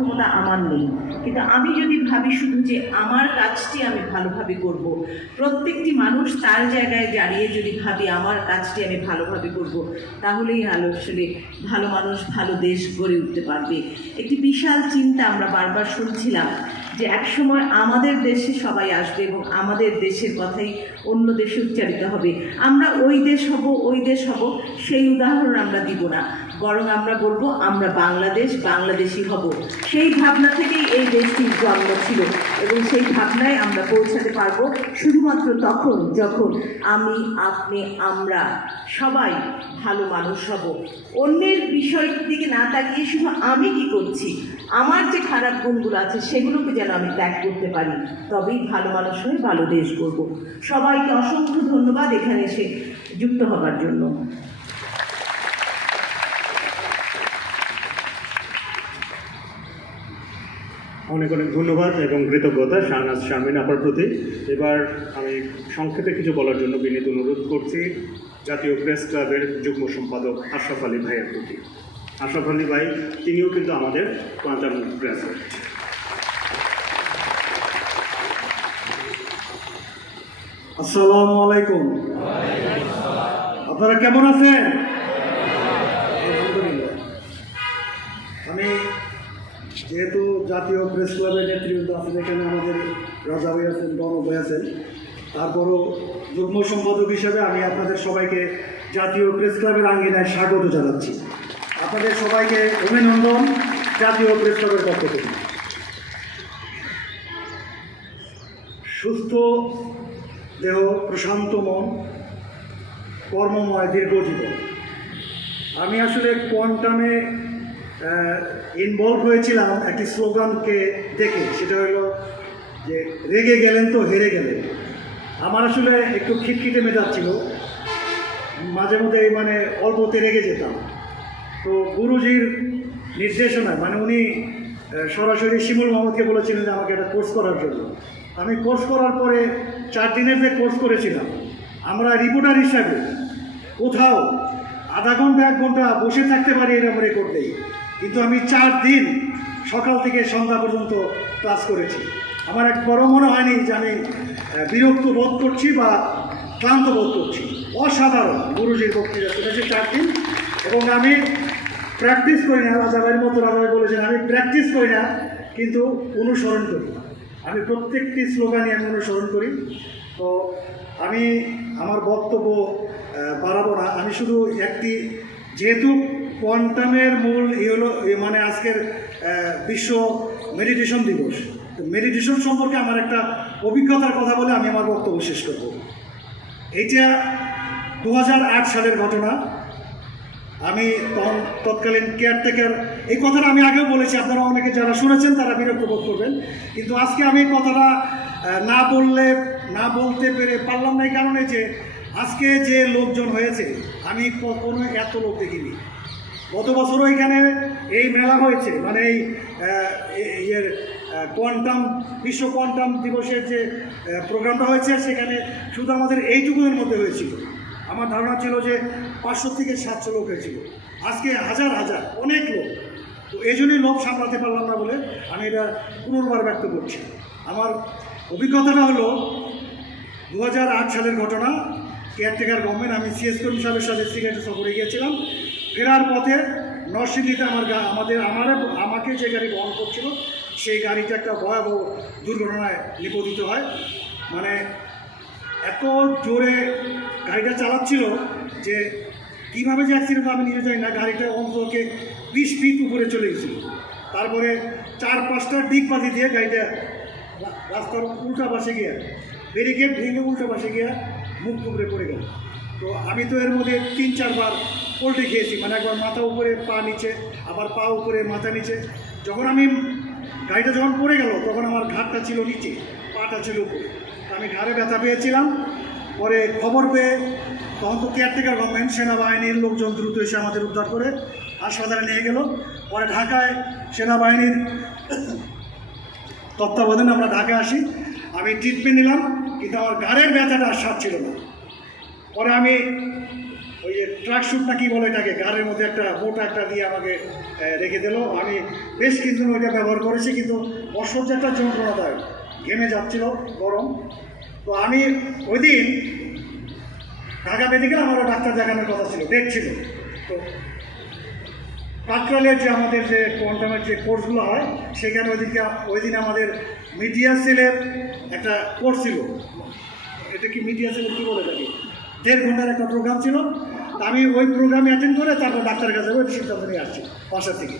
সক্ষমতা আমার নেই, কিন্তু আমি যদি ভাবি শুধু যে আমার কাজটি আমি ভালোভাবে করব, প্রত্যেকটি মানুষ তার জায়গায় দাঁড়িয়ে যদি ভাবি আমার কাজটি আমি ভালোভাবে করব, তাহলেই আসলে ভালো মানুষ ভালো দেশ গড়ে উঠতে পারবে। একটি বিশাল চিন্তা আমরা বারবার শুনছিলাম যে একসময় আমাদের দেশে সবাই আসবে এবং আমাদের দেশের কথাই অন্য দেশে উচ্চারিত হবে। আমরা ওই দেশ হব, ওই দেশ হব, সেই উদাহরণ আমরা দিব না, বরং আমরা বলবো আমরা বাংলাদেশি হব। সেই ভাবনা থেকেই এই দেশটির জন্ম ছিল এবং সেই ভাবনায় আমরা পৌঁছাতে পারবো শুধুমাত্র তখন যখন আমি, আপনি, আমরা সবাই ভালো মানুষ হব। অন্যের বিষয়টির দিকে না তাকিয়ে শুধু আমি কি করছি, আমার যে খারাপ গুণগুলো আছে সেগুলোকে যেন আমি ত্যাগ করতে পারি, তবেই ভালো মানুষ হয়ে ভালো দেশ করব। সবাইকে অসংখ্য ধন্যবাদ এখানে এসে যুক্ত হবার জন্য। অনেক অনেক ধন্যবাদ এবং কৃতজ্ঞতা শাহনাজ শারমিন আপার প্রতি। এবার আমি সংক্ষেপে কিছু বলার জন্য বিনীত অনুরোধ করছি জাতীয় প্রেস ক্লাবের যুগ্ম সম্পাদক আশরাফ আলী ভাইয়ের প্রতি। আশরাফ আলী ভাই তিনিও কিন্তু আমাদের কোয়ান্টাম গ্রাজুয়েট। আসসালামু আলাইকুম। আপনারা কেমন আছেন? আলহামদুলিল্লাহ। আমি যেহেতু জাতীয় প্রেস ক্লাবের নেতৃত্ব আছেন, এখানে আমাদের রাজা ভাই আছেন, গণব ভাই আছেন, তারপরও যুগ্ম সম্পাদক হিসেবে আমি আপনাদের সবাইকে জাতীয় প্রেস ক্লাবের আঙ্গিনায় স্বাগত জানাচ্ছি। আপনাদের সবাইকে অভিনন্দন জাতীয় প্রেস ক্লাবের পক্ষ থেকে। সুস্থ দেহ, প্রশান্ত মন, কর্মময় দীর্ঘ জীবন। আমি আসলে কোয়ান্টামে ইনভলভ হয়েছিলাম একটি স্লোগানকে দেখে, সেটা হলো যে রেগে গেলেন তো হেরে গেলেন। আমার আসলে একটু খিটখিটে মেজাজ ছিল, মাঝে মধ্যে মানে অল্পতে রেগে যেতাম। তো গুরুজির নির্দেশনায়, মানে উনি সরাসরি শিমুল মাহমুদকে বলেছিলেন যে আমাকে একটা কোর্স করার জন্য। আমি কোর্স করার পরে 4 দিনের যে কোর্স করেছিলাম, আমরা রিপোর্টার হিসাবে কোথাও আধা ঘন্টা 1 ঘন্টা বসে থাকতে পারি এরকম রেকর্ড দেই, কিন্তু আমি 4 দিন সকাল থেকে সন্ধ্যা পর্যন্ত ক্লাস করেছি। আমার একবারও মনে হয়নি যে আমি বিরক্ত বোধ করছি বা ক্লান্ত বোধ করছি। অসাধারণ গুরুজির বক্তৃতা শুনেছি 4 দিন, এবং আমি প্র্যাকটিস করি না। রাজাভাইয়ের মতো রাজাভাই বলেছেন আমি প্র্যাকটিস করি না, কিন্তু অনুসরণ করি। আমি প্রত্যেকটি স্লোগানই আমি অনুসরণ করি। তো আমি আমার বক্তব্য বাড়াবো না, আমি শুধু একটি, যেহেতু কোয়ান্টামের মূল হলো মানে আজকের বিশ্ব মেডিটেশন দিবস, তো মেডিটেশন সম্পর্কে আমার একটা অভিজ্ঞতার কথা বলে আমি আমার বক্তব্য শেষ করব। এইটা 2008 সালের ঘটনা। আমি তৎকালীন কেয়ারটেকার, এই কথাটা আমি আগেও বলেছি, আপনারা অনেকে যারা শুনেছেন তারা বিরক্ত বোধ করবেন, কিন্তু আজকে আমি কথাটা না বলতে পেরে পারলাম না। এই কারণে যে আজকে যে লোকজন হয়েছে আমি কখনো এত লোক দেখিনি। গত বছরও এখানে এই মেলা হয়েছে, মানে এই কোয়ান্টাম বিশ্ব কোয়ান্টাম দিবসের যে প্রোগ্রামটা হয়েছে, সেখানে শুধু আমাদের এইটুকুনের মধ্যে হয়েছিল। আমার ধারণা ছিল যে 500 থেকে 700 লোক হয়েছিল, আজকে হাজার হাজার অনেক লোক। তো এই জন্যই লোক সামলাতে পারলাম না বলে আমি এটা পুনর্বার ব্যক্ত করছি। আমার অভিজ্ঞতাটা হলো 2008 সালের ঘটনা, কেয়ারটেকার গভর্নমেন্ট। আমি সিএস কর্মী সাহেবের সাথে সিলেটে সফরে গিয়েছিলাম। ফেরার পথে নরসিংদীতে আমাকে যে গাড়ি বহন করছিল, সেই গাড়িটা একটা ভয়াবহ দুর্ঘটনায় নিপতিত হয়। মানে এত জোরে গাড়িটা চালাচ্ছিল যে কীভাবে যে অ্যাক্সিডেন্ট আমি নিজে জানি না। গাড়িটা অন্তকে 20 ফিট উপরে চলে গেছিল। তারপরে 4-5টা ডিগবাজি দিয়ে গাড়িটা রাস্তার উল্টা পাশে গিয়ে ব্যারিকেড ভেঙে উল্টা পাশে গিয়ে মুখ টুকরে পড়ে গেল। তো আমি তো এর মধ্যে 3-4 বার পল্টে খেয়েছি, মানে একবার মাথা উপরে পা নিচে, আবার পা উপরে মাথা নিচে। যখন গাড়িটা যখন পড়ে গেল, তখন আমার ঘাটটা ছিল নিচে, পাটা ছিল উপরে। আমি ঘাড়ে ব্যথা পেয়েছিলাম। পরে খবর পেয়ে তখন তো কেয়ারটেকার গভর্নমেন্ট, সেনাবাহিনীর লোকজন দ্রুত এসে আমাদের উদ্ধার করে হাসপাতালে নিয়ে গেল। পরে ঢাকায় সেনাবাহিনীর তত্ত্বাবধানে আমরা ঢাকায় আসি। আমি ট্রিটমেন্ট নিলাম, কিন্তু আমার ঘাড়ের ব্যথাটা আর সারছিল না। পরে আমি ওই যে ট্রাক শুট না কি বলে এটাকে, গাড়ির মধ্যে একটা মোটা একটা দিয়ে আমাকে রেখে দিল। আমি বেশ কিছু ওইটা ব্যবহার করেছি, কিন্তু অসহ্য একটা যন্ত্রণাদায়ক, ঘেমে যাচ্ছিল, গরম। তো আমি ওই দিন ঢাকা মেডিকেল আমারও ডাক্তার দেখানোর কথা ছিল, ডেট ছিল। তো কাকরালের যে আমাদের যে কোয়ান্টামের যে কোর্সগুলো হয়, সেখানে ওই দিন আমাদের মিডিয়া সেলের একটা কোর্স ছিল। এটা কি মিডিয়া সেলের কী বলে থাকি, 1.5 ঘন্টার একটা প্রোগ্রাম ছিল। তা আমি ওই প্রোগ্রামে অ্যাটেন্ড করে তারপর ডাক্তারের কাছে ওই সিদ্ধান্ত নিয়ে আসছি বাসা থেকে।